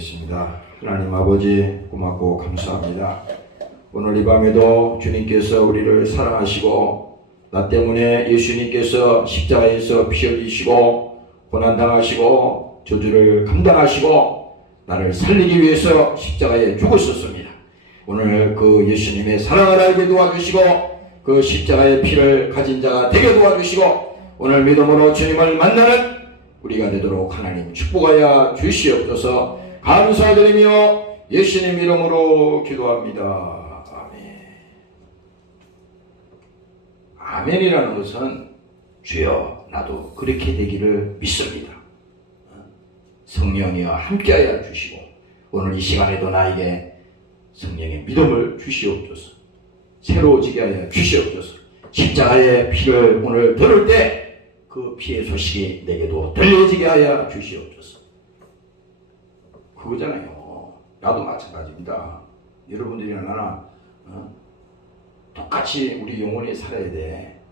기도하겠습니다. 하나님 아버지 고맙고 감사합니다. 오늘 이 밤에도 주님께서 우리를 사랑하시고 나 때문에 예수님께서 십자가에서 피 흘리시고 고난당하시고 저주를 감당하시고 나를 살리기 위해서 십자가에 죽으셨습니다. 오늘 그 예수님의 사랑을 알게 도와주시고 그 십자가의 피를 가진 자가 되게 도와주시고 오늘 믿음으로 주님을 만나는 우리가 되도록 하나님 축복하여 주시옵소서. 감사드리며 예수님 이름으로 기도합니다. 아멘. 아멘이라는 것은 주여 나도 그렇게 되기를 믿습니다. 성령이여 함께하여 주시고 오늘 이 시간에도 나에게 성령의 믿음을 주시옵소서. 새로워지게 하여 주시옵소서. 십자가의 피를 오늘 들을 때 그 피의 소식이 내게도 들려지게 하여 주시옵소서. 그거잖아요. 나도 마찬가지입니다. 여러분들이나 나나 똑같이 우리 영혼이 살아야 돼.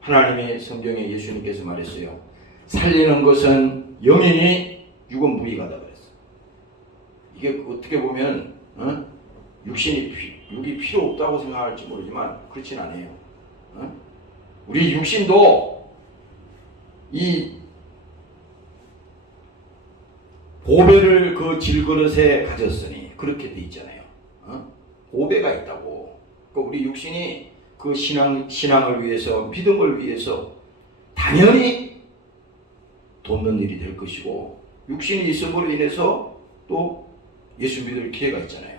하나님의 성경에 예수님께서 말했어요. 살리는 것은 영이니 육은 무익하다 그랬어요. 이게 어떻게 보면 육이 필요 없다고 생각할지 모르지만 그렇진 않아요. 우리 육신도 이 보배를 그 질그릇에 가졌으니 그렇게 돼 있잖아요. 보배가 있다고. 그러니까 우리 육신이 그 신앙을 위해서 믿음을 위해서 당연히 돕는 일이 될 것이고 육신이 있음으로 인해서 또 예수 믿을 기회가 있잖아요.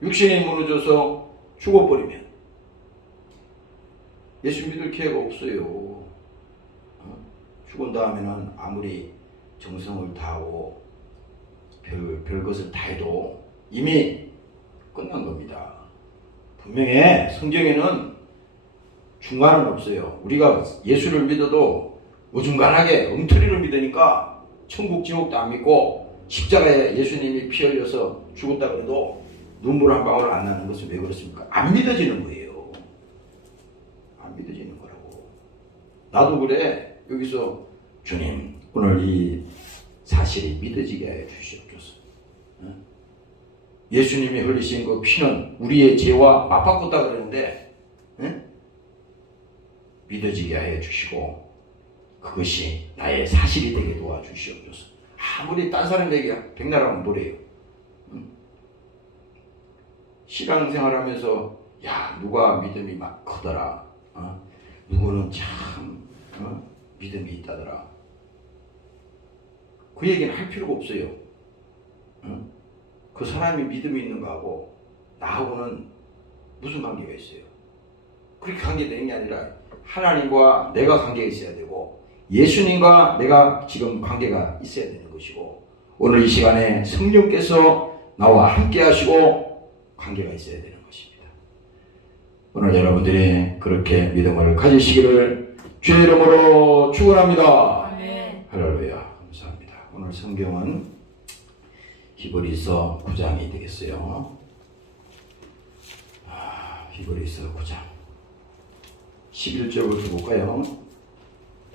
육신이 무너져서 죽어버리면 예수 믿을 기회가 없어요. 죽은 다음에는 아무리 정성을 다하고 별 것을 다 해도 이미 끝난 겁니다. 분명히 성경에는 중간은 없어요. 우리가 예수를 믿어도 어중간하게 엉터리를 믿으니까 천국 지옥도 안 믿고 십자가에 예수님이 피 흘려서 죽었다 그래도 눈물 한 방울 안 나는 것은 왜 그렇습니까? 안 믿어지는 거예요. 안 믿어지는 거라고. 나도 그래. 여기서 주님 오늘 이 사실이 믿어지게 해 주시옵소서. 예수님이 흘리신 그 피는 우리의 죄와 맞바꿨다 그러는데 믿어지게 해 주시고 그것이 나의 사실이 되게 도와주시옵소서. 아무리 딴 사람에게 백날하면 뭐래요. 신앙생활하면서 야 누가 믿음이 막 크더라. 누구는 참 믿음이 있다더라. 그 얘기는 할 필요가 없어요. 그 사람이 믿음이 있는 거하고 나하고는 무슨 관계가 있어요? 그렇게 관계되는 게 아니라 하나님과 내가 관계가 있어야 되고 예수님과 내가 지금 관계가 있어야 되는 것이고 오늘 이 시간에 성령께서 나와 함께 하시고 관계가 있어야 되는 것입니다. 오늘 여러분들이 그렇게 믿음을 가지시기를 주의 이름으로 축원합니다. 아멘. 할렐루야. 감사합니다. 오늘 성경은 히브리서 9장이 되겠어요. 히브리서 9장 11절부터 볼까요?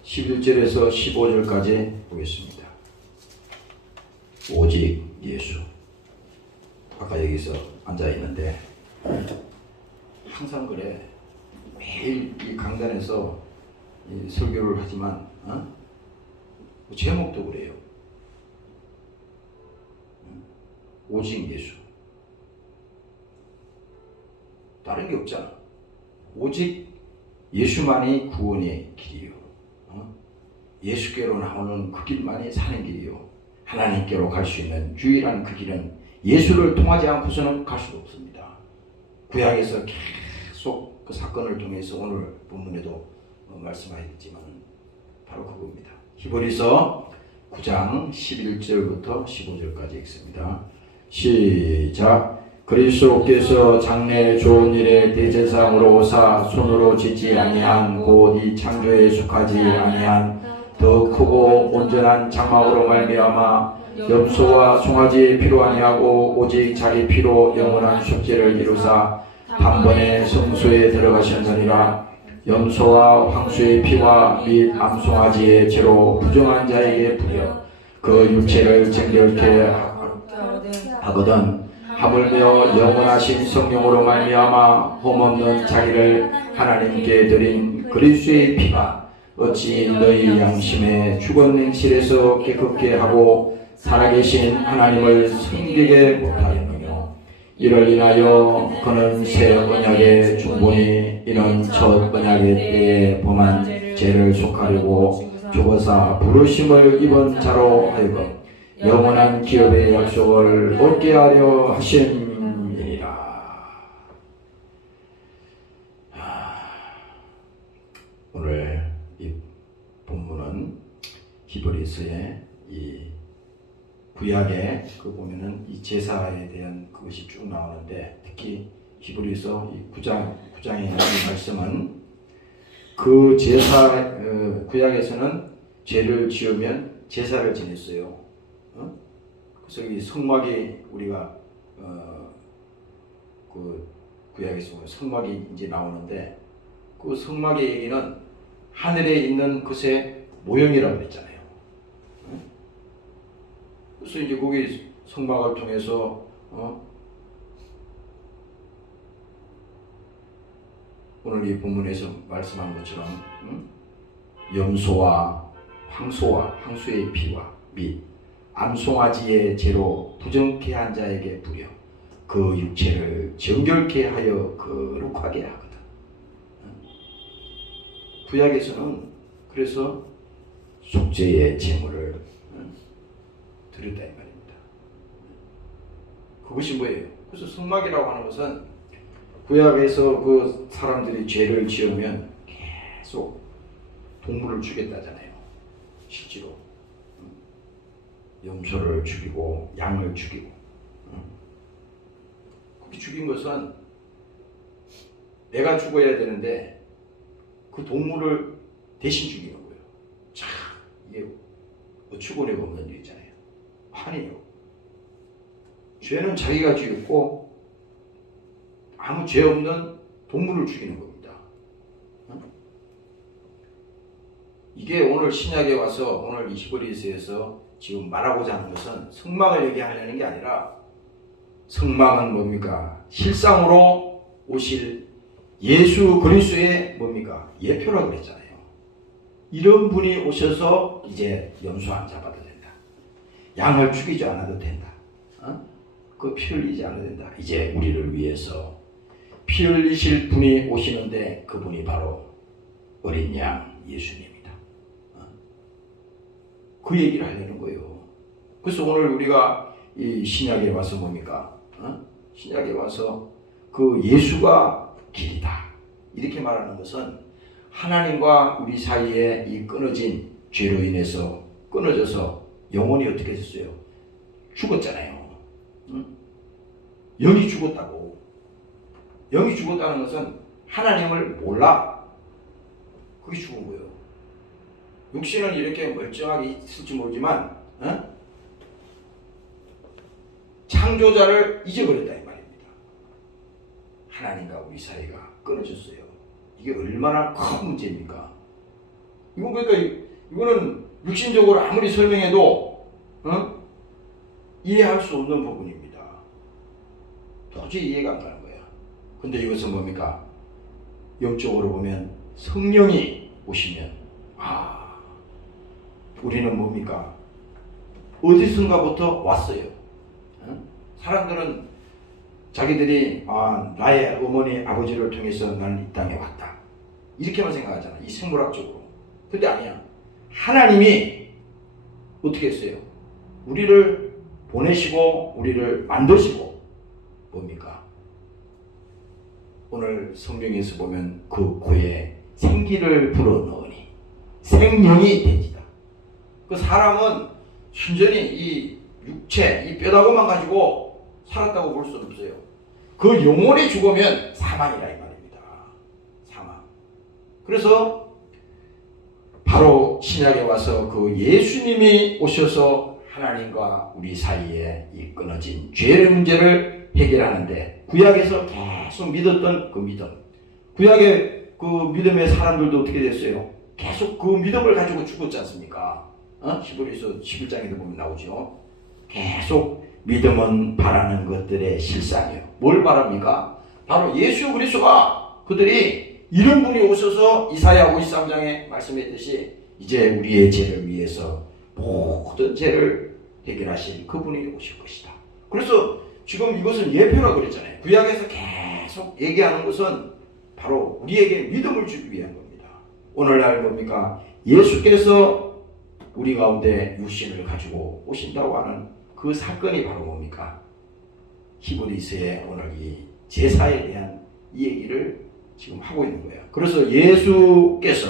11절에서 15절까지 보겠습니다. 오직 예수. 아까 여기서 앉아있는데 항상 그래. 매일 이 강단에서 이 설교를 하지만 제목도 그래요. 오직 예수. 다른 게 없잖아. 오직 예수만이 구원의 길이요. 예수께로 나오는 그 길만이 사는 길이요. 하나님께로 갈 수 있는 유일한 그 길은 예수를 통하지 않고서는 갈 수가 없습니다. 구약에서 계속 그 사건을 통해서 오늘 본문에도 말씀하셨지만 바로 그겁니다. 히브리서 9장 11절부터 15절까지 읽습니다. 시작. 그리스도께서 장래 좋은 일에 대제사장으로 오사 손으로 짓지 아니한 곧 이 창조에 속하지 아니한 더 크고 온전한 장막으로 말미암아 염소와 송아지의 피로 아니하고 오직 자기 피로 영원한 속죄를 이루사 단번에 성소에 들어가셨느니라. 염소와 황소의 피와 및 암송아지의 죄로 부정한 자에게 부려 그 육체를 정결케 하거든 하물며 영원하신 성령으로 말미암아 흠없는 자기를 하나님께 드린 그리스도의 피가 어찌 너희 양심의 죽은 행실에서 깨끗게 하고 살아계신 하나님을 섬기게 못하였느냐. 이를 인하여 그는 새 언약의 중보니 이는 첫 언약의 때에 범한 죄를 속하려고 죽어서 부르심을 입은 자로 하여금 영원한 기업의 약속을 얻게 하려 하심이니라. 오늘 이 본문은 히브리서의 이 구약에 그 보면은 이 제사에 대한 그것이 쭉 나오는데 특히 히브리서 9장의 이 말씀은 그 제사 구약에서는 죄를 지으면 제사를 지냈어요. 그래서 이 성막이 우리가 그 구약에서 보면 성막이 이제 나오는데 그 성막의 얘기는 하늘에 있는 것의 모형이라고 그랬잖아요. 그래서 이제 거기 성막을 통해서 오늘 이 본문에서 말씀한 것처럼 염소와 황소의 피와 및 암송아지의 죄로 부정케 한 자에게 부려 그 육체를 정결케 하여 거룩하게 하거든. 구약에서는 그래서 속죄의 제물을 드렸다 이 말입니다. 그것이 뭐예요? 그래서 성막이라고 하는 것은 구약에서 그 사람들이 죄를 지으면 계속 동물을 죽였다잖아요. 실제로 염소를 죽이고 양을 죽이고 그렇게 죽인 것은 내가 죽어야 되는데 그 동물을 대신 죽이는 거예요. 참 이게 어처구니가 없는 일이잖아요. 아니에요. 죄는 자기가 지었고 아무 죄 없는 동물을 죽이는 겁니다. 이게 오늘 신약에 와서 오늘 히브리서에서 지금 말하고자 하는 것은 성막을 얘기하려는 게 아니라 성막은 뭡니까? 실상으로 오실 예수 그리스도의 뭡니까? 예표라고 그랬잖아요. 이런 분이 오셔서 이제 염소 안 잡아도 된다. 양을 죽이지 않아도 된다. 그 피 흘리지 않아도 된다. 이제 우리를 위해서 피 흘리실 분이 오시는데 그분이 바로 어린 양 예수님이다. 그 얘기를 하려는 거예요. 그래서 오늘 우리가 이 신약에 와서 뭡니까? 신약에 와서 그 예수가 길이다. 이렇게 말하는 것은 하나님과 우리 사이에 이 끊어진 죄로 인해서 끊어져서 영혼이 어떻게 됐어요? 죽었잖아요. 영이 죽었다고. 영이 죽었다는 것은 하나님을 몰라. 그게 죽은 거예요. 육신은 이렇게 멀쩡하게 있을지 모르지만 창조자를 잊어버렸다 이 말입니다. 하나님과 우리 사이가 끊어졌어요. 이게 얼마나 큰 문제입니까? 이거 그러니까 이거는 육신적으로 아무리 설명해도 이해할 수 없는 부분입니다. 도저히 이해가 안 가는 거야. 근데 이것은 뭡니까? 영적으로 보면 성령이 오시면 우리는 뭡니까? 어디선가부터 왔어요. 사람들은 자기들이 나의 어머니 아버지를 통해서 나는 이 땅에 왔다. 이렇게만 생각하잖아. 이 생물학적으로. 근데 아니야. 하나님이 어떻게 했어요? 우리를 보내시고 우리를 만드시고 뭡니까? 오늘 성경에서 보면 그 코에 생기를 불어넣으니 생명이 된지다. 그 사람은 순전히 이 육체, 이 뼈다구만 가지고 살았다고 볼 수는 없어요. 그 영혼이 죽으면 사망이라 이 말입니다. 사망. 그래서 바로 신약에 와서 그 예수님이 오셔서 하나님과 우리 사이에 이 끊어진 죄의 문제를 해결하는데 구약에서 계속 믿었던 그 믿음. 구약의 그 믿음의 사람들도 어떻게 됐어요? 계속 그 믿음을 가지고 죽었지 않습니까? 히브리서 11장에도 보면 나오죠. 계속 믿음은 바라는 것들의 실상이요. 뭘 바랍니까? 바로 예수 그리스도가 그들이 이런 분이 오셔서 이사야 53장에 말씀했듯이 이제 우리의 죄를 위해서 모든 죄를 해결하실 그분이 오실 것이다. 그래서 지금 이것은 예표라고 그랬잖아요. 구약에서 계속 얘기하는 것은 바로 우리에게 믿음을 주기 위한 겁니다. 오늘날 뭡니까? 예수께서 우리 가운데 육신을 가지고 오신다고 하는 그 사건이 바로 뭡니까? 히브리서의 오늘 이 제사에 대한 이 얘기를 지금 하고 있는 거예요. 그래서 예수께서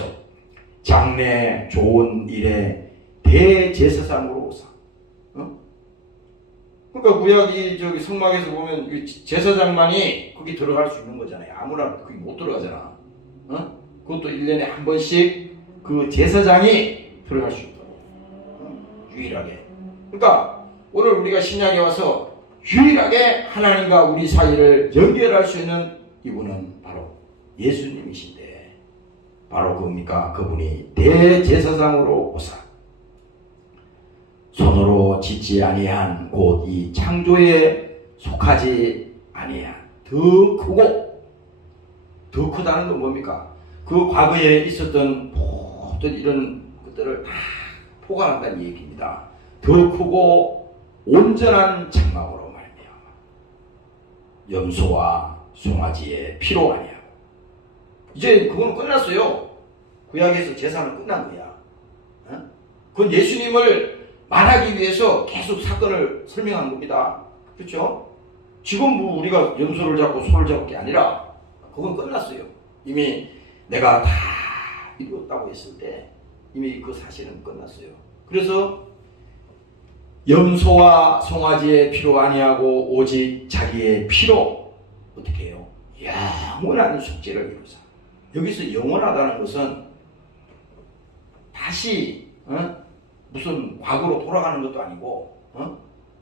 장래 좋은 일에 대제사장으로 오사. 그러니까 구약이 저기 성막에서 보면 제사장만이 거기 들어갈 수 있는 거잖아요. 아무나 거기 못 들어가잖아. 그것도 1년에 한 번씩 그 제사장이 들어갈 수 있다. 유일하게. 그러니까 오늘 우리가 신약에 와서 유일하게 하나님과 우리 사이를 연결할 수 있는 이분은 바로 예수님이신데, 바로 그겁니까? 그분이 대제사장으로 오사. 손으로 짓지 아니한 곧 이 창조에 속하지 아니한 더 크고, 더 크다는 건 뭡니까? 그 과거에 있었던 모든 이런 것들을 다 포괄한다는 얘기입니다. 더 크고 온전한 장막으로 말미암아 염소와 송아지의 피로 아니하고. 이제 그건 끝났어요. 구약에서 제사는 끝난 거야. 그건 예수님을 말하기 위해서 계속 사건을 설명하는 겁니다. 그렇죠? 지금 뭐 우리가 염소를 잡고 소를 잡을 게 아니라 그건 끝났어요. 이미 내가 다 이루었다고 했을 때 이미 그 사실은 끝났어요. 그래서 염소와 송아지의 피로 아니하고 오직 자기의 피로 어떻게 해요? 영원한 속죄를 이루사. 여기서 영원하다는 것은 다시 무슨 과거로 돌아가는 것도 아니고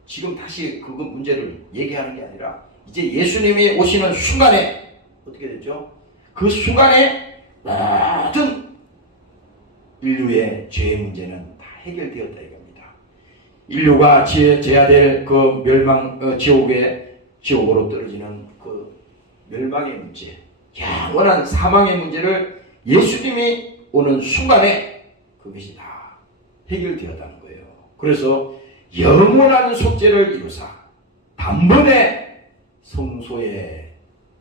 지금 다시 그 문제를 얘기하는 게 아니라 이제 예수님이 오시는 순간에 어떻게 됐죠? 그 순간에 모든 인류의 죄의 문제는 다 해결되었다 이겁니다. 인류가 지어야 될 그 멸망 지옥으로 떨어지는 그 멸망의 문제, 영원한 사망의 문제를 예수님이 오는 순간에 그것이 다 해결되었다는 거예요. 그래서 영원한 속죄를 이루사 단번에 성소에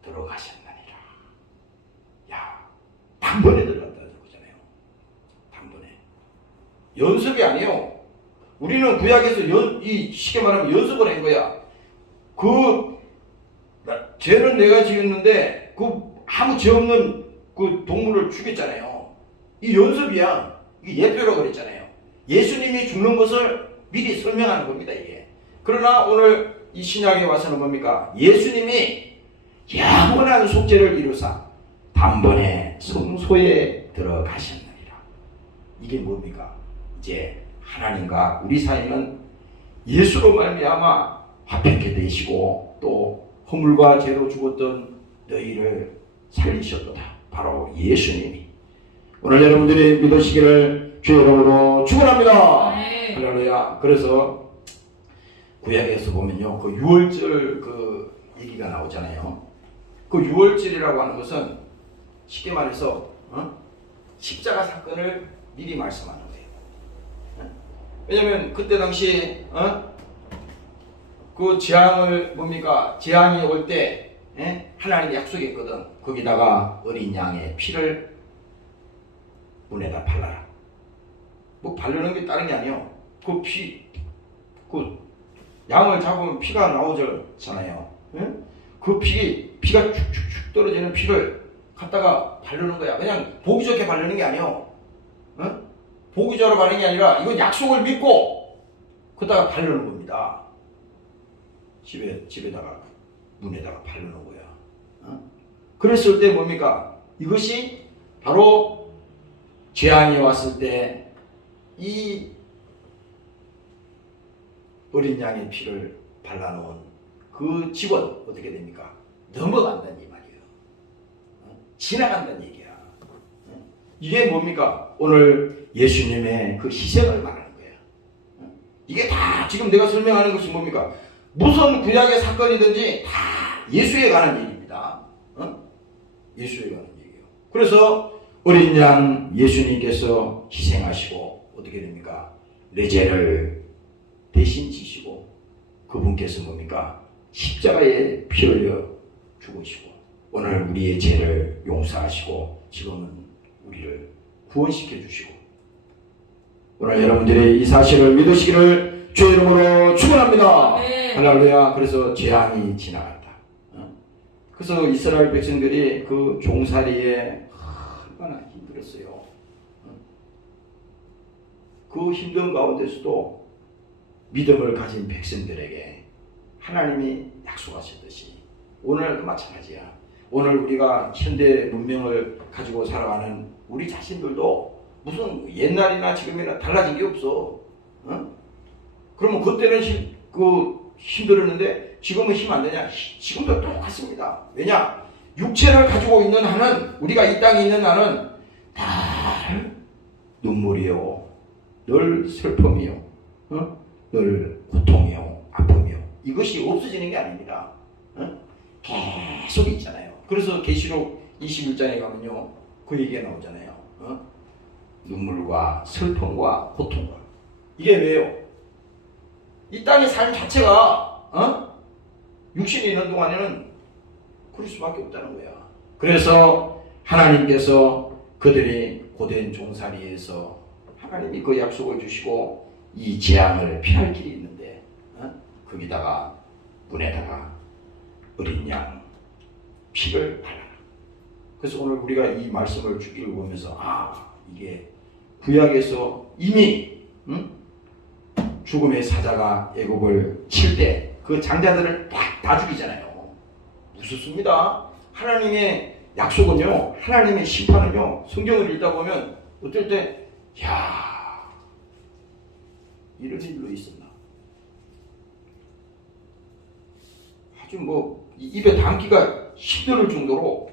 들어가셨느니라. 단번에 들어갔다는 거잖아요. 단번에. 연습이 아니에요. 우리는 구약에서 쉽게 말하면 연습을 한 거야. 죄는 내가 지었는데 아무 죄 없는 그 동물을 죽였잖아요. 이 연습이야. 이게 예표라고 그랬잖아요. 예수님이 죽는 것을 미리 설명하는 겁니다, 이게. 그러나 오늘 이 신약에 와서는 뭡니까? 예수님이 영원한 속죄를 이루사 단번에 성소에 들어가셨느니라. 이게 뭡니까? 이제 하나님과 우리 사이는 예수로 말미암아 화평케 되시고 또 허물과 죄로 죽었던 너희를 살리셨도다. 바로 예수님이. 오늘 여러분들이 믿으시기를 주의 이름으로 축원합니다. 할렐루야. 그래서 구약에서 보면요, 그 유월절 그 얘기가 나오잖아요. 그 유월절이라고 하는 것은 쉽게 말해서 십자가 사건을 미리 말씀하는 거예요. 왜냐하면 그때 당시 그 재앙을 재앙이 올 때 하나님이 약속했거든. 거기다가 어린 양의 피를 문에다 발라라. 뭐 바르는 게 다른 게 아니에요. 그 양을 잡으면 피가 나오잖아요. 그 피가 축축축 떨어지는 피를 갖다가 바르는 거야. 그냥 보기 좋게 바르는 게 아니에요. 보기 좋게 바르는 게 아니라 이건 약속을 믿고 그다가 바르는 겁니다. 집에다가 문에다가 바르는 거야. 그랬을 때 뭡니까? 이것이 바로 재앙이 왔을 때 이 어린 양의 피를 발라놓은 그 집은 어떻게 됩니까? 넘어간다는 이 말이에요. 지나간다는 얘기야. 이게 뭡니까? 오늘 예수님의 그 희생을 말하는 거예요. 이게 다 지금 내가 설명하는 것이 뭡니까? 무슨 구약의 사건이든지 다 예수에 관한 얘기입니다. 예수에 관한 얘기예요. 그래서 어린 양 예수님께서 희생하시고 어떻게 됩니까? 내 죄를 대신 지시고 그분께서 뭡니까? 십자가에 피 흘려 죽으시고 오늘 우리의 죄를 용서하시고 지금은 우리를 구원시켜 주시고 오늘 여러분들이 이 사실을 믿으시기를 주의 이름으로 축원합니다. 할렐루야. 그래서 재앙이 지나갔다. 그래서 이스라엘 백성들이 그 종살이에 얼마나 힘들었어요. 그 힘든 가운데서도 믿음을 가진 백성들에게 하나님이 약속하셨듯이 오늘 그 마찬가지야. 오늘 우리가 현대 문명을 가지고 살아가는 우리 자신들도 무슨 옛날이나 지금이나 달라진 게 없어. 그러면 그때는 힘들었는데 지금은 힘 안 되냐? 지금도 똑같습니다. 왜냐? 육체를 가지고 있는 한은 우리가 이 땅에 있는 한은 다 눈물이요, 늘 슬픔이요, 늘 고통이요, 아픔이요. 이것이 없어지는 게 아닙니다. 계속 있잖아요. 그래서 계시록 21장에 가면요 그 얘기가 나오잖아요. 눈물과 슬픔과 고통과. 이게 왜요? 이 땅의 삶 자체가 육신이 있는 동안에는 그럴 수밖에 없다는 거야. 그래서 하나님께서 그들이 고된 종살이에서 하나님이 그 약속을 주시고 이 재앙을 피할 길이 있는데 거기다가 문에다가 어린 양 피를 발라라. 그래서 오늘 우리가 이 말씀을 읽어보면서 이게 구약에서 이미 죽음의 사자가 애굽을 칠 때 그 장자들을 다 죽이잖아요. 무섭습니다. 하나님의 약속은요, 하나님의 심판은요, 성경을 읽다 보면 어떨 때 이런 일로 있었나? 아주 입에 담기가 힘들 정도로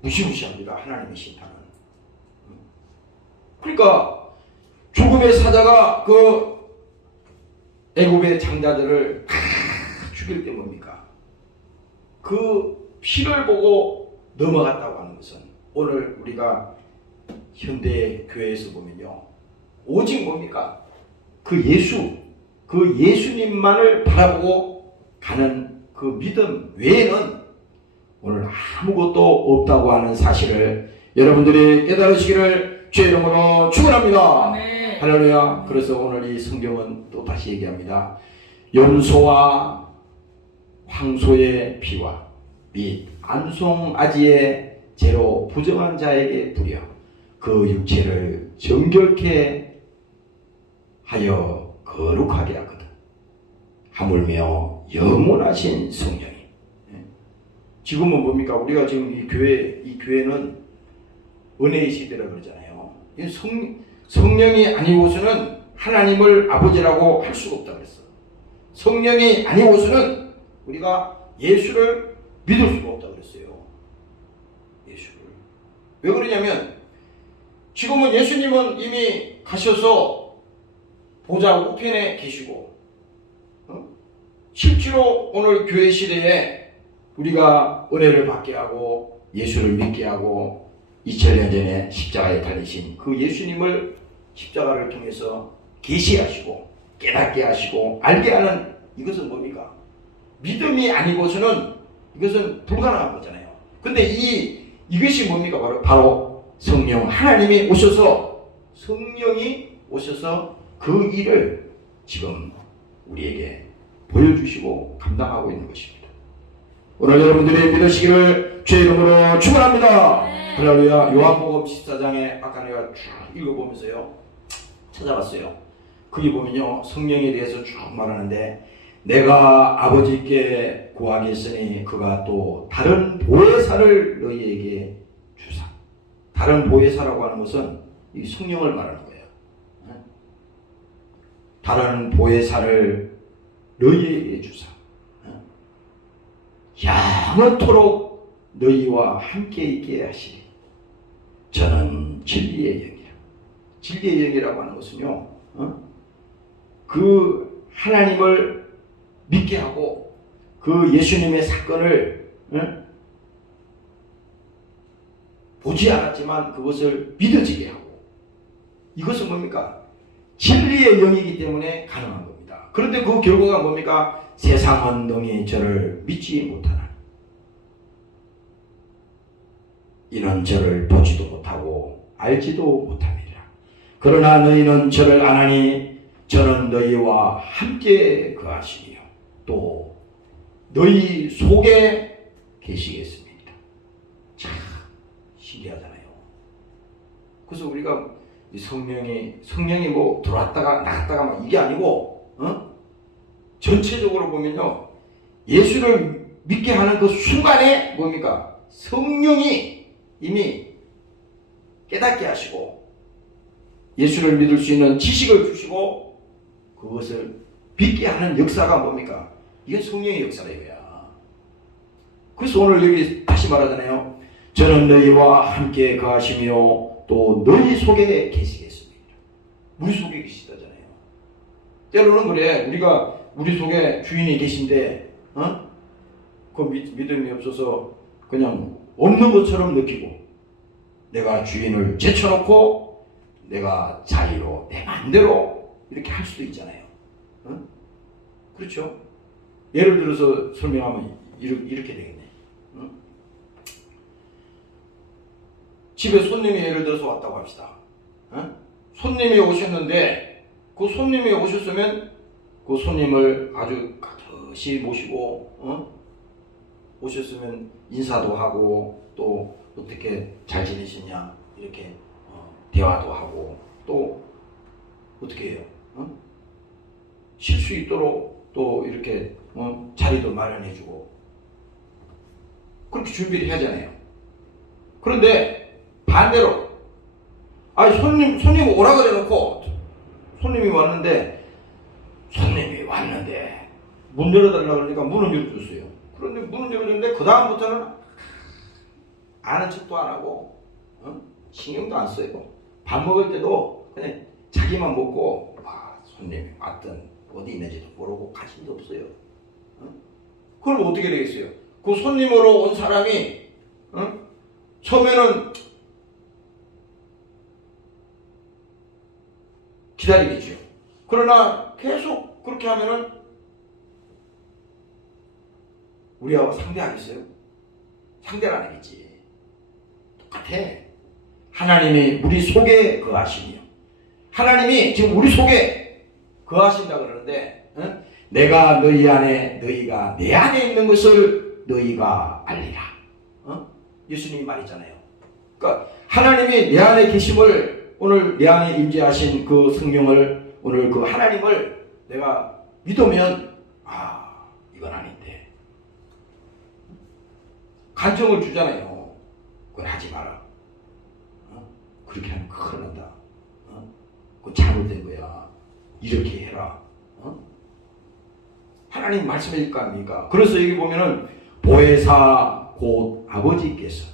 무시무시합니다. 하나님의 심판은. 그러니까 죽음의 사자가 그 애굽의 장자들을 다 죽일 때 뭡니까? 그 피를 보고 넘어갔다고 하는 것은 오늘 우리가 현대 교회에서 보면요, 오직 뭡니까? 그 예수님만을 바라보고 가는 그 믿음 외에는 오늘 아무것도 없다고 하는 사실을 여러분들이 깨달으시기를 주의 이름으로 축원합니다. 할렐루야. 그래서 오늘 이 성경은 또 다시 얘기합니다. 염소와 황소의 피와 및 암송아지의 죄로 부정한 자에게 부려 그 육체를 정결케 하여 거룩하게 하거든. 하물며 영원하신 성령이. 지금은 뭡니까? 우리가 지금 이 교회는 은혜의 시대라 그러잖아요. 성령이 아니고서는 하나님을 아버지라고 할 수가 없다 그랬어. 성령이 아니고서는 우리가 예수를 믿을 수가 없다 그랬어요. 예수를. 왜 그러냐면 지금은 예수님은 이미 가셔서 보좌 우편에 계시고 실제로 오늘 교회 시대에 우리가 은혜를 받게 하고 예수를 믿게 하고 2000년 전에 십자가에 달리신 그 예수님을 십자가를 통해서 계시하시고 깨닫게 하시고 알게 하는 이것은 뭡니까? 믿음이 아니고서는 이것은 불가능한 거잖아요. 근데 이것이 뭡니까? 바로 성령, 하나님이 오셔서 성령이 오셔서 그 일을 지금 우리에게 보여주시고 감당하고 있는 것입니다. 오늘 여러분들이 믿으시기를 주의 이름으로 축원합니다. 할렐루야. 요한복음 14장에 아까 내가 쭉 읽어보면서요 찾아봤어요. 거기 보면요 성령에 대해서 쭉 말하는데 내가 아버지께 구하겠으니 그가 또 다른 보혜사를 너희에게 주사. 다른 보혜사라고 하는 것은 이 성령을 말하는 거예요. 다른 보혜사를 너희에게 주사. 영원토록 너희와 함께 있게 하시리. 저는 진리의 영이라. 진리의 영이라고 하는 것은요, 그 하나님을 믿게 하고 그 예수님의 사건을 보지 않았지만 그것을 믿어지게 하고, 이것은 뭡니까? 진리의 영이기 때문에 가능한 겁니다. 그런데 그 결과가 뭡니까? 세상은 능히 저를 믿지 못하나 이는 저를 보지도 못하고 알지도 못함이라. 그러나 너희는 저를 아나니 저는 너희와 함께 거하시며 또 너희 속에 계시겠습니다. 참 신기하잖아요. 그래서 우리가 이 성령이 뭐 들어왔다가 나갔다가 막 이게 아니고, 전체적으로 보면요, 예수를 믿게 하는 그 순간에 뭡니까? 성령이 이미 깨닫게 하시고 예수를 믿을 수 있는 지식을 주시고 그것을 믿게 하는 역사가 뭡니까? 이게 성령의 역사다 이거야. 그래서 오늘 여기 다시 말하잖아요. 저는 너희와 함께 거하시며 또 너희 속에 계시겠습니다. 우리 속에 계시다잖아요. 때로는 그래, 우리가 우리 속에 주인이 계신데 그 믿음이 없어서 그냥 없는 것처럼 느끼고 내가 주인을 제쳐놓고 내가 자유로 내 마음대로 이렇게 할 수도 있잖아요. 그렇죠? 예를 들어서 설명하면 이렇게 되겠네. 집에 손님이 예를 들어서 왔다고 합시다. 손님이 오셨는데 그 손님이 오셨으면 그 손님을 아주 가듯이 모시고 오셨으면 인사도 하고 또 어떻게 잘 지내셨냐 이렇게 대화도 하고 또 어떻게 해요? 쉴 수 있도록 또 이렇게 자리도 마련해주고 그렇게 준비를 해야잖아요. 그런데 반대로 손님 오라 그래놓고 손님이 왔는데 문 열어달라고 그러니까 문을 열어줬어요. 그런데 문을 열어줬는데 그 다음부터는 아는 척도 안 하고 신경도 안 써요. 밥 먹을 때도 그냥 자기만 먹고 손님이 왔든 어디 있는지도 모르고 관심도 없어요. 그럼 어떻게 되겠어요? 그 손님으로 온 사람이 처음에는 기다리겠죠. 그러나 계속 그렇게 하면은 우리하고 상대하겠어요? 상대를 안 하겠지. 똑같아. 하나님이 우리 속에 거하시며 하나님이 지금 우리 속에 거하신다 그러는데 내가 너희 안에 너희가 내 안에 있는 것을 너희가 알리라. 예수님이 말했잖아요. 그러니까 하나님이 내 안에 계심을 오늘 내 안에 임재하신 그 성령을 오늘 그 하나님을 내가 믿으면 이건 아닌데 간청을 주잖아요. 그건 하지 마라. 그렇게 하면 큰일 난다. 그건 잘못된 거야. 이렇게 해라. 하나님 말씀일 거 아닙니까? 그래서 여기 보면은 보혜사 곧 아버지께서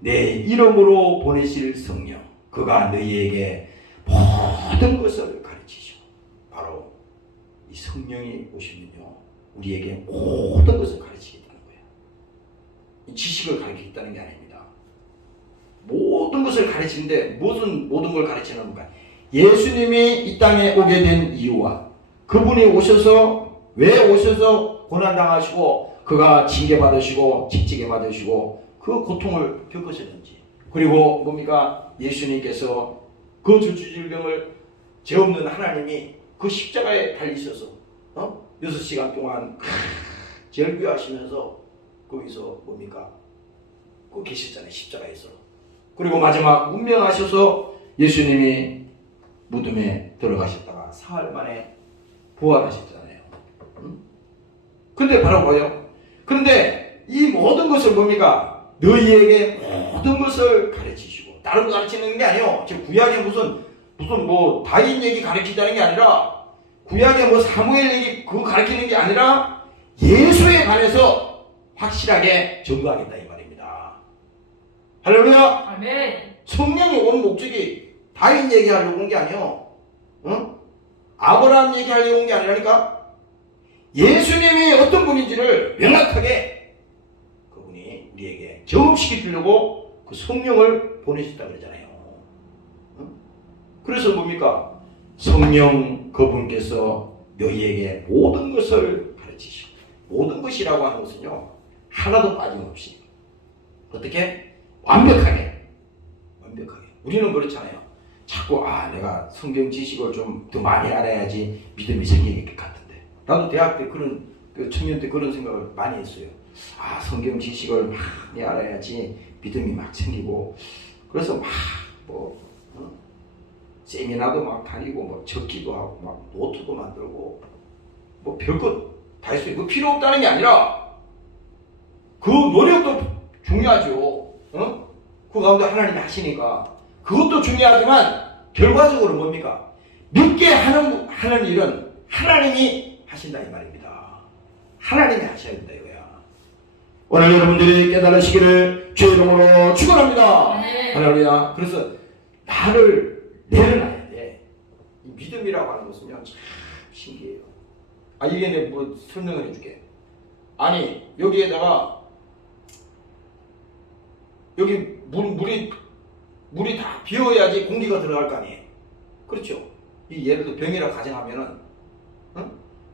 내 이름으로 보내실 성령 그가 너희에게 모든 것을 가르치시고 바로 이 성령이 오시면요 우리에게 모든 것을 가르치겠다는 거예요. 이 지식을 가르치겠다는 게 아닙니다. 모든 것을 가르치는데 무슨 모든 걸 가르치는 건가? 예수님이 이 땅에 오게 된 이유와 그분이 왜 오셔서 고난당하시고 그가 징계받으시고 직직에 받으시고 그 고통을 겪으셨는지 그리고 뭡니까? 예수님께서 그 저주질병을 죄 없는 하나님이 그 십자가에 달리셔서 6시간 동안 절규하시면서 거기서 뭡니까? 그 계셨잖아요. 십자가에서. 그리고 마지막 운명하셔서 예수님이 무덤에 들어가셨다가 사흘 만에 부활하셨잖아요. 근데 바로 뭐예요? 그런데 이 모든 것을 뭡니까? 너희에게 모든 것을 가르치시고 다른 거 가르치는 게 아니에요. 지금 구약에 무슨 뭐 다윗 얘기 가르치자는 게 아니라 구약에 뭐 사무엘 얘기 그거 가르치는 게 아니라 예수에 관해서 확실하게 증거하겠다 이 말입니다. 할렐루야. 아멘. 성령이 온 목적이 다윗 얘기하려고 온 게 아니에요. 아브라함 얘기하려고 온 게 아니라니까. 예수님이 어떤 분인지를 명확하게 그분이 우리에게 경험시켜 주려고 그 성령을 보내셨다 그러잖아요. 그래서 뭡니까? 성령 그분께서 너희에게 모든 것을 가르치시고, 모든 것이라고 하는 것은요 하나도 빠짐없이 어떻게? 완벽하게 우리는 그렇잖아요. 자꾸 내가 성경 지식을 좀 더 많이 알아야지 믿음이 생길 것 같은데. 나도 대학 때 그런 청년 때 그런 생각을 많이 했어요. 성경 지식을 많이 알아야지 믿음이 막 생기고, 그래서 막 세미나도 막 다니고 적기도 하고 막 노트도 만들고 별것 다 했어요. 그 필요 없다는 게 아니라 그 노력도 중요하죠. 그 가운데 하나님이 하시니까 그것도 중요하지만 결과적으로 뭡니까? 믿게 하는 일은 하나님이 하신다 이 말입니다. 하나님이 하셔야 된다 이거야. 오늘 여러분들이 깨달으시기를 주의 이름으로 축원합니다. 네. 할렐루야. 그래서 나를 내려놔야 돼. 이 믿음이라고 하는 것은요 참 신기해요. 이게 내가 설명을 해줄게. 여기에다가 여기 물이 다 비어야지 공기가 들어갈 거 아니에요. 그렇죠? 예를 들어 병이라 가정하면은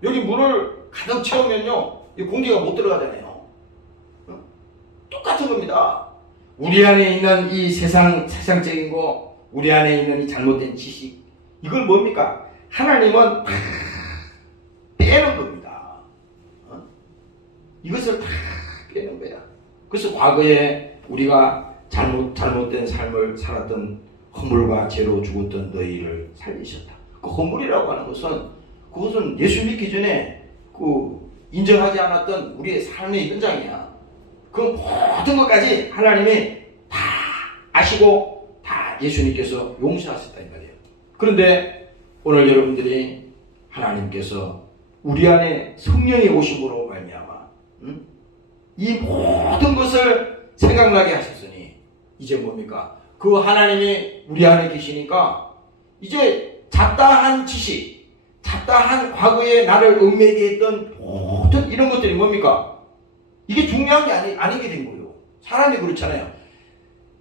여기 물을 가득 채우면요 이 공기가 못 들어가잖아요. 똑같은 겁니다. 우리 안에 있는 이 세상적인 거, 우리 안에 있는 이 잘못된 지식, 이걸 뭡니까? 하나님은 다 빼는 겁니다. 이것을 다 빼는 거야. 그래서 과거에 우리가 잘못된 삶을 살았던 허물과 죄로 죽었던 너희를 살리셨다. 그 허물이라고 하는 그것은 예수 믿기 전에 인정하지 않았던 우리의 삶의 현장이야. 그 모든 것까지 하나님이 다 아시고 다 예수님께서 용서하셨다 이 말이에요. 그런데 오늘 여러분들이 하나님께서 우리 안에 성령이 오심으로 말미암아 이 모든 것을 생각나게 하셨으니 이제 뭡니까? 그 하나님이 우리 안에 계시니까 이제 잡다한 지식, 잡다한 과거에 나를 얽매게 했던 모든 이런 것들이 뭡니까? 이게 중요한 게 아니게 된 거예요. 사람이 그렇잖아요.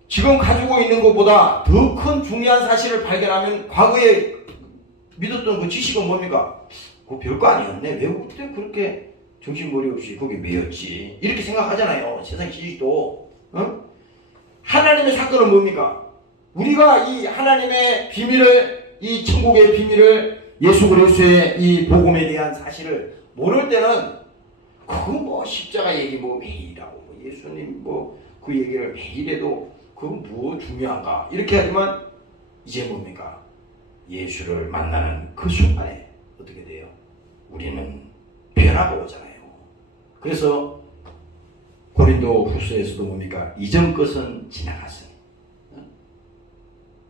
지금 가지고 있는 것보다 더 큰 중요한 사실을 발견하면 과거에 믿었던 그 지식은 뭡니까? 그거 별거 아니었네. 왜 그때 그렇게 정신머리 없이 거기 매였지? 이렇게 생각하잖아요. 세상 지식도. 하나님의 사건은 뭡니까? 우리가 이 하나님의 비밀을, 이 천국의 비밀을, 예수 그리스도의 이 복음에 대한 사실을 모를 때는 그거 십자가 얘기 매일 하고 예수님 그 얘기를 매일 해도 그거 중요한가? 이렇게 하지만 이제 뭡니까? 예수를 만나는 그 순간에 어떻게 돼요? 우리는 변화가 오잖아요. 그래서 고린도 후서에서도 뭡니까? 이전 것은 지나갔으니.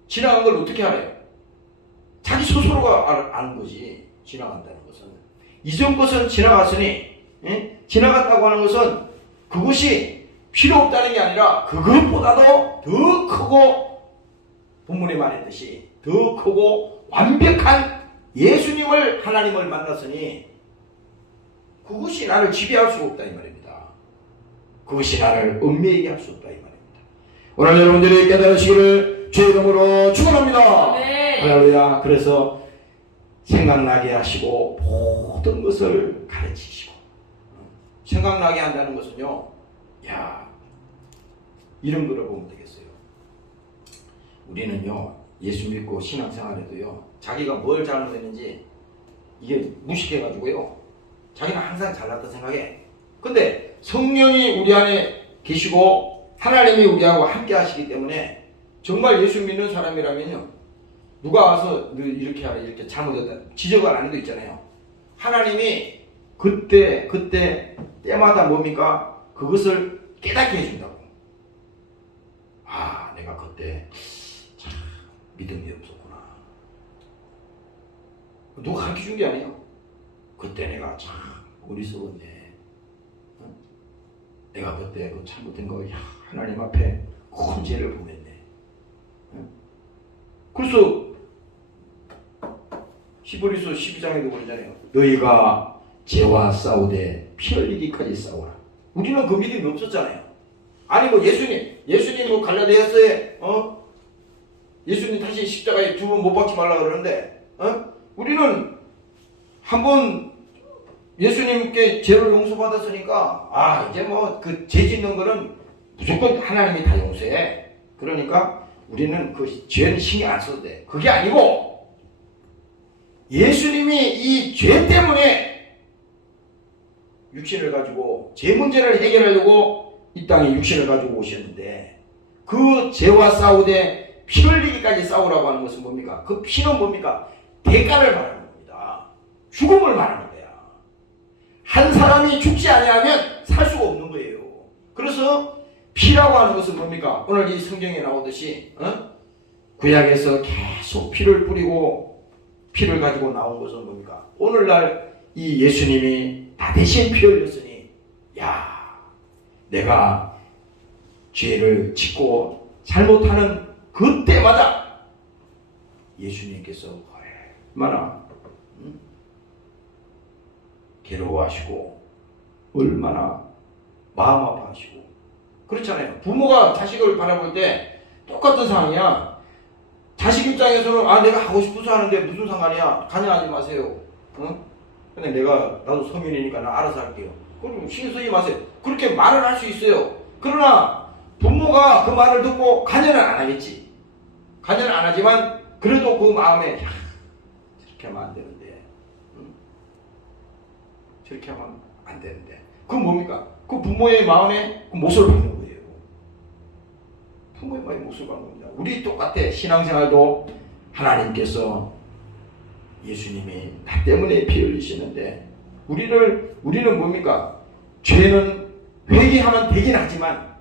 지나간 걸 어떻게 알아요? 자기 스스로가 아는 거지. 지나간다는 것은. 이전 것은 지나갔으니, 지나갔다고 하는 것은 그것이 필요 없다는 게 아니라 그것보다도 더 크고, 본문에 말했듯이 더 크고 완벽한 예수님을, 하나님을 만났으니 그것이 나를 지배할 수 없다 이 말입니다. 그것이 나를 얽매이게 할 수 없다 이 말입니다. 오늘 여러분들이 깨달으시기를 주의 이름으로 축원합니다. 네. 할렐루야. 그래서 생각나게 하시고 모든 것을 가르치시고, 생각나게 한다는 것은요, 이런 거를 보면 되겠어요. 우리는요 예수 믿고 신앙생활에도요 자기가 뭘 잘못했는지 이게 무식해가지고요 자기는 항상 잘났다 생각해. 근데 성령이 우리 안에 계시고 하나님이 우리하고 함께 하시기 때문에 정말 예수 믿는 사람이라면요 누가 와서 너 이렇게 하라 이렇게 잘못했다 지적을 안 해도 있잖아요. 하나님이 그때 때마다 뭡니까? 그것을 깨닫게 해준다고. 내가 그때 참 믿음이 없었구나. 누가 가르쳐준 게 아니에요. 그때 내가 참 어리석었네. 내가 그때 그 잘못된 거 하나님 앞에 큰 죄를 범했네. 그래서 히브리서 12장에도 그러잖아요. 너희가 죄와 싸우되 피 흘리기까지 싸우라. 우리는 그 믿음이 없었잖아요. 아니 뭐 예수님 뭐 갈라디아서에 예수님 다시 십자가에 두 번 못 박지 말라 그러는데 우리는 한번 예수님께 죄를 용서받았으니까 이제 뭐 그 죄 짓는 거는 무조건 하나님이 다 용서해. 그러니까 우리는 그 죄는 신경 안 써도 돼. 그게 아니고 예수님이 이 죄 때문에 육신을 가지고 죄 문제를 해결하려고 이 땅에 육신을 가지고 오셨는데 그 죄와 싸우되 피 흘리기까지 싸우라고 하는 것은 뭡니까? 그 피는 뭡니까? 대가를 말하는 겁니다. 죽음을 말하는 거야. 한 사람이 죽지 아니하면 살 수가 없는 거예요. 그래서 피라고 하는 것은 뭡니까? 오늘 이 성경에 나오듯이 구약에서 계속 피를 뿌리고 피를 가지고 나온 것은 뭡니까? 오늘날 이 예수님이 나 대신 피 흘렸으니 내가 죄를 짓고 잘못하는 그때마다 예수님께서 얼마나 괴로워하시고 얼마나 마음 아파하시고 그렇잖아요. 부모가 자식을 바라볼 때 똑같은 상황이야. 자식 입장에서는 내가 하고 싶어서 하는데 무슨 상관이야. 간여하지 마세요. 근데 나도 서민이니까 나 알아서 할게요. 그럼 신경 쓰지 마세요. 그렇게 말을 할 수 있어요. 그러나 부모가 그 말을 듣고 간여는 안 하겠지. 간여는 안 하지만 그래도 그 마음에 저렇게 하면 안 되는데 저렇게 하면 안 되는데 그건 뭡니까? 그 부모의 마음에 그 못을 박는 거예요. 부모의 마음에 못을 박는 겁니다. 우리 똑같아. 신앙생활도 하나님께서 예수님이 나 때문에 피 흘리시는데 우리는 뭡니까? 죄는 회개하면 되긴 하지만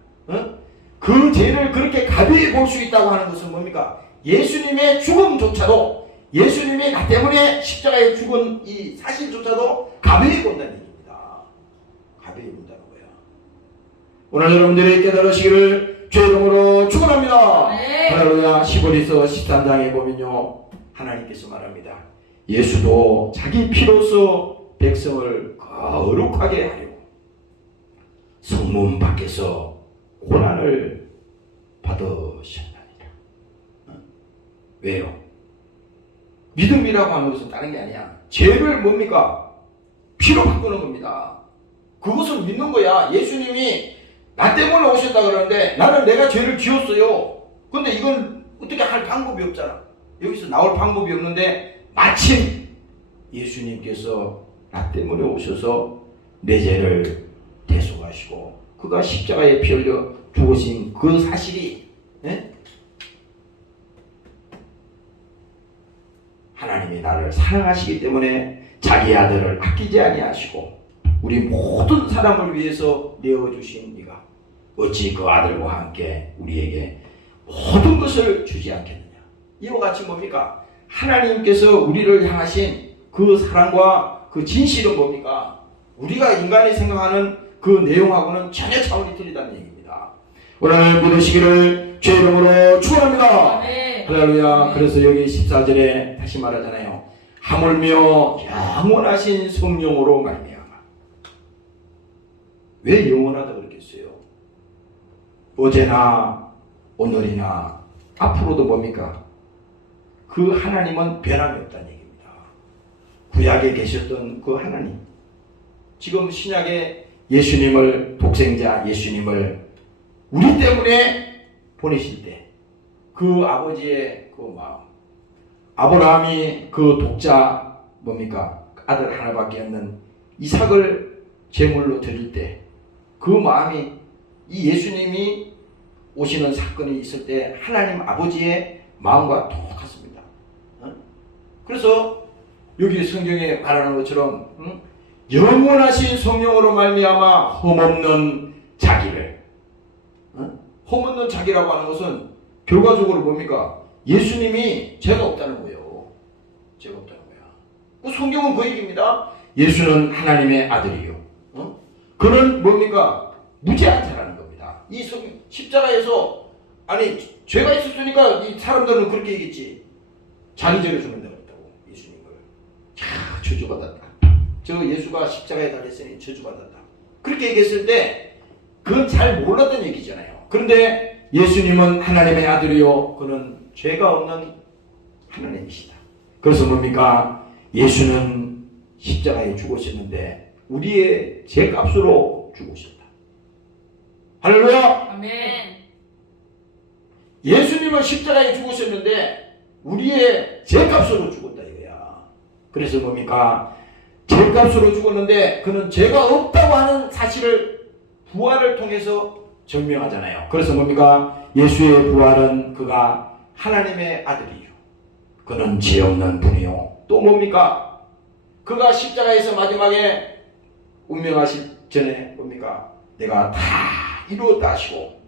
그 죄를 그렇게 가벼이 볼 수 있다고 하는 것은 뭡니까? 예수님의 죽음조차도 예수님이 나 때문에 십자가에 죽은 이 사실조차도 가벼이 본다는 얘기입니다. 가벼이 본다는 거야. 오늘 여러분들이 깨달으시기를 주의 이름으로 축원합니다. 할렐루야. 히브리서 13장에 보면요 하나님께서 말합니다. 예수도 자기 피로서 백성을 거룩하게 하려고 성문 밖에서 고난을 받으셨나니라. 왜요? 믿음이라고 하는 것은 다른 게 아니야. 죄를 뭡니까? 피로 바꾸는 겁니다. 그것을 믿는 거야. 예수님이 나 때문에 오셨다 그러는데 나는 내가 죄를 지었어요. 근데 이건 어떻게 할 방법이 없잖아. 여기서 나올 방법이 없는데 마침 예수님께서 나 때문에 오셔서 내 죄를 대속하시고 그가 십자가에 피 흘려 죽으신 그 사실이 하나님이 나를 사랑하시기 때문에 자기 아들을 아끼지 아니하시고 우리 모든 사람을 위해서 내어주신 이가 어찌 그 아들과 함께 우리에게 모든 것을 주지 않겠느냐. 이와 같이 뭡니까? 하나님께서 우리를 향하신 그 사랑과 그 진실은 뭡니까? 우리가 인간이 생각하는 그 내용하고는 전혀 차원이 틀리다는 얘기입니다. 오늘 믿으시기를 주의 이름으로 축원합니다. 할렐루야. 그래서 여기 14절에 다시 말하잖아요. 하물며 영원하신 성령으로 말미암아. 왜 영원하다 그러겠어요? 어제나 오늘이나 앞으로도 뭡니까? 그 하나님은 변함이 없다는 얘기입니다. 구약에 계셨던 그 하나님, 지금 신약에 예수님을, 독생자 예수님을 우리 때문에 보내실 때 그 아버지의 그 마음, 아브라함이 그 독자 뭡니까? 아들 하나밖에 없는 이삭을 제물로 드릴 때 그 마음이 이 예수님이 오시는 사건이 있을 때 하나님 아버지의 마음과 똑같습니다. 그래서 여기 성경에 말하는 것처럼 영원하신 성령으로 말미암아 흠없는 자기를, 흠없는 자기라고 하는 것은 결과적으로 뭡니까? 예수님이 죄가 없다는 거예요. 죄가 없다는 거야. 그 성경은 그 얘기입니다. 예수는 하나님의 아들이요. 그는 뭡니까? 무죄한 자라는 겁니다. 이 십자가에서 죄가 있었으니까 이 사람들은 그렇게 얘기했지. 자기 죄를 주는 데가 없다고 예수님을. 저주받았다. 저 예수가 십자가에 달렸으니 저주받았다. 그렇게 얘기했을 때 그건 잘 몰랐던 얘기잖아요. 그런데 예수님은 하나님의 아들이요, 그는 죄가 없는 하나님이시다. 그래서 뭡니까? 예수는 십자가에 죽으셨는데 우리의 죄값으로 죽으셨다. 할렐루야. 아멘. 예수님은 십자가에 죽으셨는데 우리의 죄값으로 죽었다 이거야. 그래서 뭡니까? 죄값으로 죽었는데 그는 죄가 없다고 하는 사실을 부활을 통해서 증명하잖아요. 그래서 뭡니까? 예수의 부활은 그가 하나님의 아들이요, 그는 죄 없는 분이요, 또 뭡니까? 그가 십자가에서 마지막에 운명하실 전에 뭡니까? 내가 다 이루었다 하시고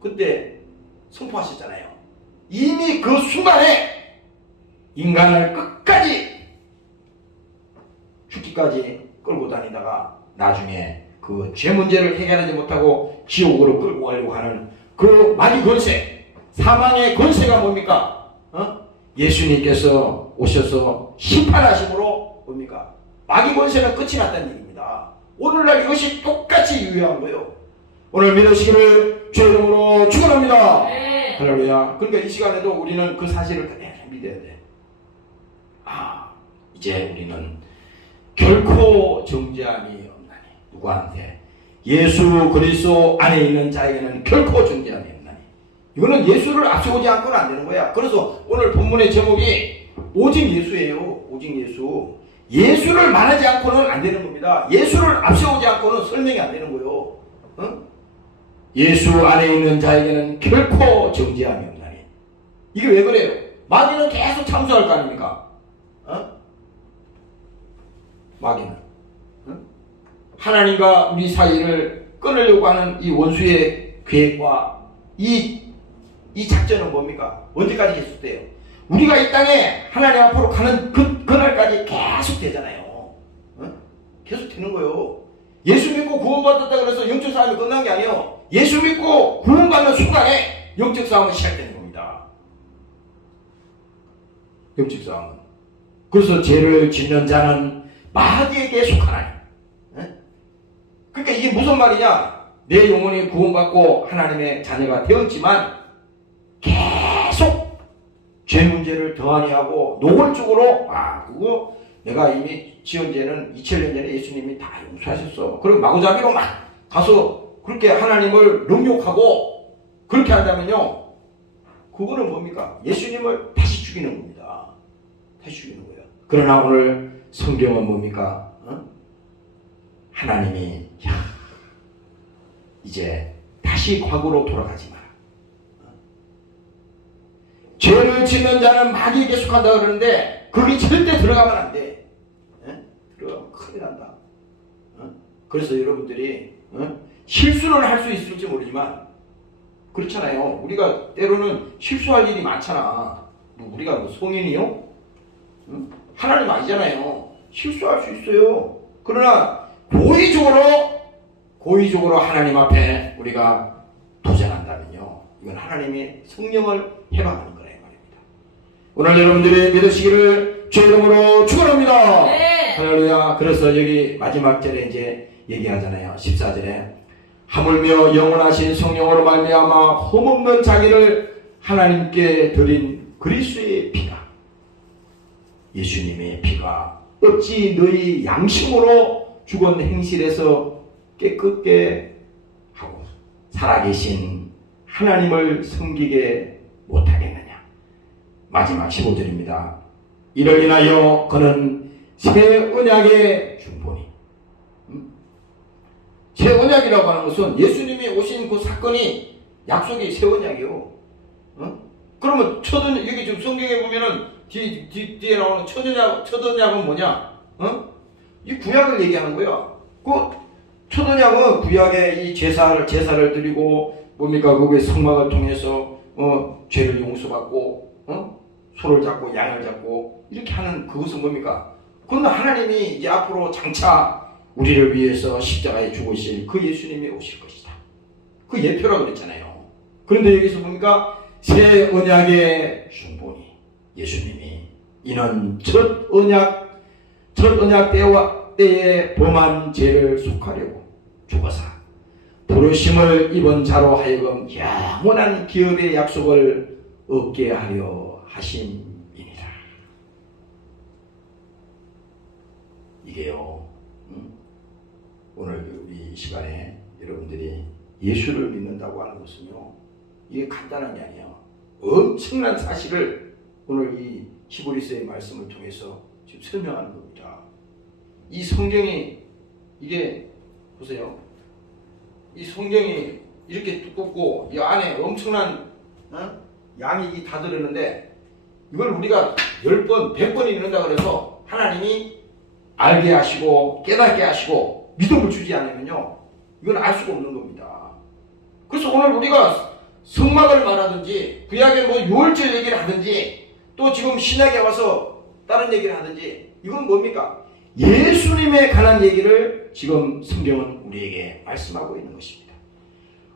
그때 선포하셨잖아요. 이미 그 순간에 인간을 끝까지 죽기까지 끌고 다니다가 나중에 그 죄 문제를 해결하지 못하고 지옥으로 끌고 가려고 하는 그 마귀 권세, 사망의 권세가 뭡니까? 예수님께서 오셔서 심판하심으로 뭡니까? 마귀 권세는 끝이 났다는 얘기입니다. 오늘날 이것이 똑같이 유효한 거예요. 오늘 믿으시기를 주의 이름으로 축원합니다. 네. 할렐루야. 그러니까 이 시간에도 우리는 그 사실을 그대로 믿어야 돼. 이제 우리는 결코 정죄함이 없나니. 누구한테? 예수 그리스도 안에 있는 자에게는 결코 정죄함이 없나니. 이거는 예수를 앞세우지 않고는 안 되는 거야. 그래서 오늘 본문의 제목이 오직 예수예요. 오직 예수. 예수를 말하지 않고는 안 되는 겁니다. 예수를 앞세우지 않고는 설명이 안 되는 거예요. 예수 안에 있는 자에게는 결코 정죄함이 없나니. 이게 왜 그래요? 마귀는 계속 참수할 거 아닙니까? 마귀는 하나님과 우리 사이를 끊으려고 하는 이 원수의 계획과 이 작전은 뭡니까? 언제까지 계속돼요? 우리가 이 땅에 하나님 앞으로 가는 그날까지 계속 되잖아요. 계속 되는 거예요. 예수 믿고 구원받았다 그래서 영적 싸움이 끝난 게 아니에요. 예수 믿고 구원받는 순간에 영적 싸움은 시작되는 겁니다. 영적 싸움은. 그래서 죄를 짓는 자는 마귀에게 속하나니. 그러니까 이게 무슨 말이냐? 내 영혼이 구원받고 하나님의 자녀가 되었지만 계속 죄 문제를 더하니 하고 노골적으로 그거 내가 이미 지은 죄는 2000년 전에 예수님이 다 용서하셨어. 그리고 마구잡이로 막 가서 그렇게 하나님을 능욕하고 그렇게 한다면요, 그거는 뭡니까? 예수님을 다시 죽이는 겁니다. 다시 죽이는 거예요. 그러나 오늘 성경은 뭡니까? 하나님이 이제 다시 과거로 돌아가지 마라. 죄를 짓는 자는 마귀에게 속한다 그러는데 거기 절대 들어가면 안 돼. 들어가면 큰일 난다. 그래서 여러분들이 실수를 할 수 있을지 모르지만 그렇잖아요. 우리가 때로는 실수할 일이 많잖아. 우리가 뭐 성인이요? 하나님 아니잖아요. 실수할 수 있어요. 그러나 고의적으로 하나님 앞에 우리가 도전한다면요, 이건 하나님이 성령을 해방하는 거라 이 말입니다. 오늘 여러분들이 믿으시기를 주의 이름으로 축원합니다. 네. 할렐루야. 그래서 여기 마지막 절에 이제 얘기하잖아요. 14절에 하물며 영원하신 성령으로 말미암아 흠없는 자기를 하나님께 드린 그리스도의 피가, 예수님의 피가 어찌 너희 양심으로 죽은 행실에서 깨끗게 하고 살아계신 하나님을 섬기게 못하겠느냐. 마지막 15절입니다. 이를 인하여 그는 새 언약의 중보니. 새 언약이라고 하는 것은 예수님이 오신 그 사건이 약속이 새 언약이요. 그러면 첫 언약, 여기 지금 성경에 보면은 뒤에 나오는 첫 언약은 뭐냐? 이 구약을 얘기하는 거야. 그 첫 언약은 구약의 이 제사를 드리고 뭡니까? 그게 성막을 통해서 죄를 용서받고 소를 잡고 양을 잡고 이렇게 하는 그것은 뭡니까? 그건 하나님이 이제 앞으로 장차 우리를 위해서 십자가에 죽으실 그 예수님이 오실 것이다. 그 예표라고 그랬잖아요. 그런데 여기서 보니까 새 언약의 중보니, 예수님이 이는 첫 언약, 첫 언약 때에 범한 죄를 속하려고 죽어서 부르심을 입은 자로 하여금 영원한 기업의 약속을 얻게 하려 하심이니라. 이게요, 오늘 이 시간에 여러분들이 예수를 믿는다고 하는 것은요, 이게 간단한 게 아니에요. 엄청난 사실을 오늘 이 히브리서의 말씀을 통해서 지금 설명하는 겁니다. 이 성경이, 이게 보세요, 이 성경이 이렇게 두껍고 이 안에 엄청난 양이 다 들었는데, 이걸 우리가 10번, 100번 읽는다 그래서 하나님이 알게 하시고 깨닫게 하시고 믿음을 주지 않으면요, 이건 알 수가 없는 겁니다. 그래서 오늘 우리가 성막을 말하든지 구약의 뭐 유월절 얘기를 하든지 또 지금 신약에 와서 다른 얘기를 하든지, 이건 뭡니까? 예수님에 관한 얘기를 지금 성경은 우리에게 말씀하고 있는 것입니다.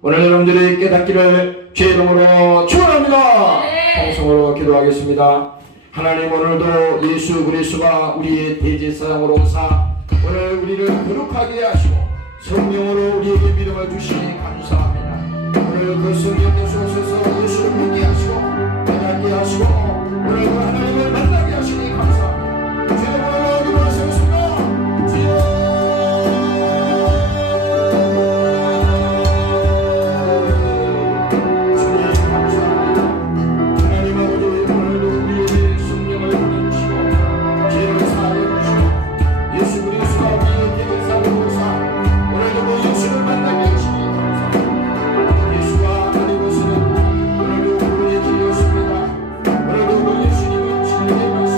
오늘 여러분들의 깨닫기를 주의 이름으로 축원합니다. 통성으로 기도하겠습니다. 하나님, 오늘도 예수 그리스도가 우리의 대제사장으로 오사 오늘 우리를 거룩하게 하시고 성령으로 우리에게 믿음을 주시니 감사합니다. 오늘 그 성령의 소서서 예수를 믿게 하시고 깨닫게 하시고 오늘 그 하나님을 만나게 하시니 감사합니다. 주의 이름으로 기도하시겠습니다. 주여, 예수가 아닌 것은 오늘도 우리의 길이었습니다. 오늘도 그 예수님은 진리의 말씀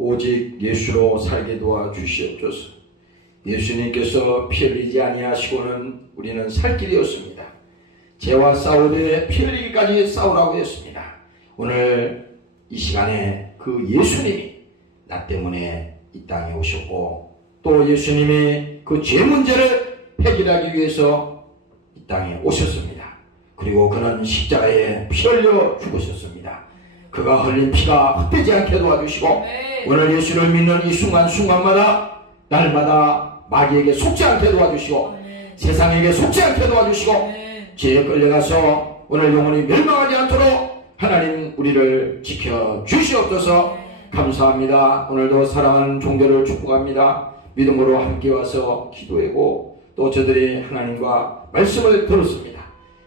오직 예수로 살게 도와주시옵소서. 예수님께서 피 흘리지 아니하시고는 우리는 살 길이 없습니다. 죄와 싸우되 피 흘리기까지 싸우라고 했습니다. 오늘 이 시간에 그 예수님이 나 때문에 이 땅에 오셨고 또 예수님이 그 죄 문제를 해결하기 위해서 이 땅에 오셨습니다. 그리고 그는 십자가에 피 흘려 죽으셨습니다. 그가 흘린 피가 헛되지 않게 도와주시고 오늘 예수를 믿는 이 순간순간마다 날마다 마귀에게 속지 않게 도와주시고 세상에게 속지 않게 도와주시고 죄에 끌려가서 오늘 영혼이 멸망하지 않도록 하나님 우리를 지켜주시옵소서. 감사합니다. 오늘도 사랑하는 종교를 축복합니다. 믿음으로 함께 와서 기도하고 또 저들이 하나님과 말씀을 들었습니다.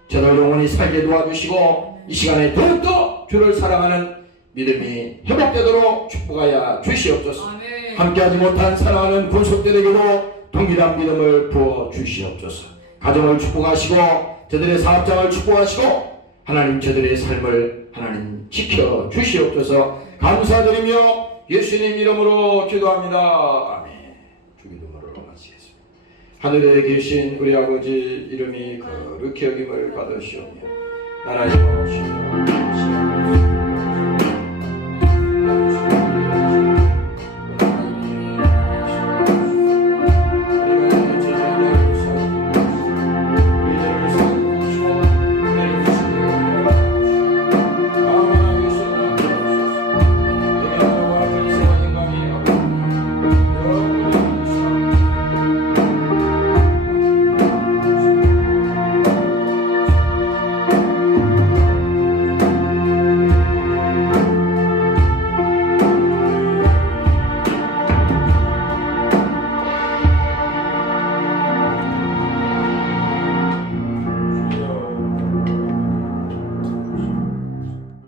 저들 영혼이 살게 도와주시고 이 시간에 더욱더 주를 사랑하는 믿음이 회복되도록 축복하여 주시옵소서. 함께하지 못한 사랑하는 군속들에게도 동일한 믿음을 부어 주시옵소서. 가정을 축복하시고 저들의 사업장을 축복하시고 하나님 저들의 삶을 하나님 지켜 주시옵소서. 감사드리며 예수님 이름으로 기도합니다. 아멘. 주기도문을 마치겠습니다. 하늘에 계신 우리 아버지 이름이 거룩히 여김을 받으시오며 나라의 나라시옵소서.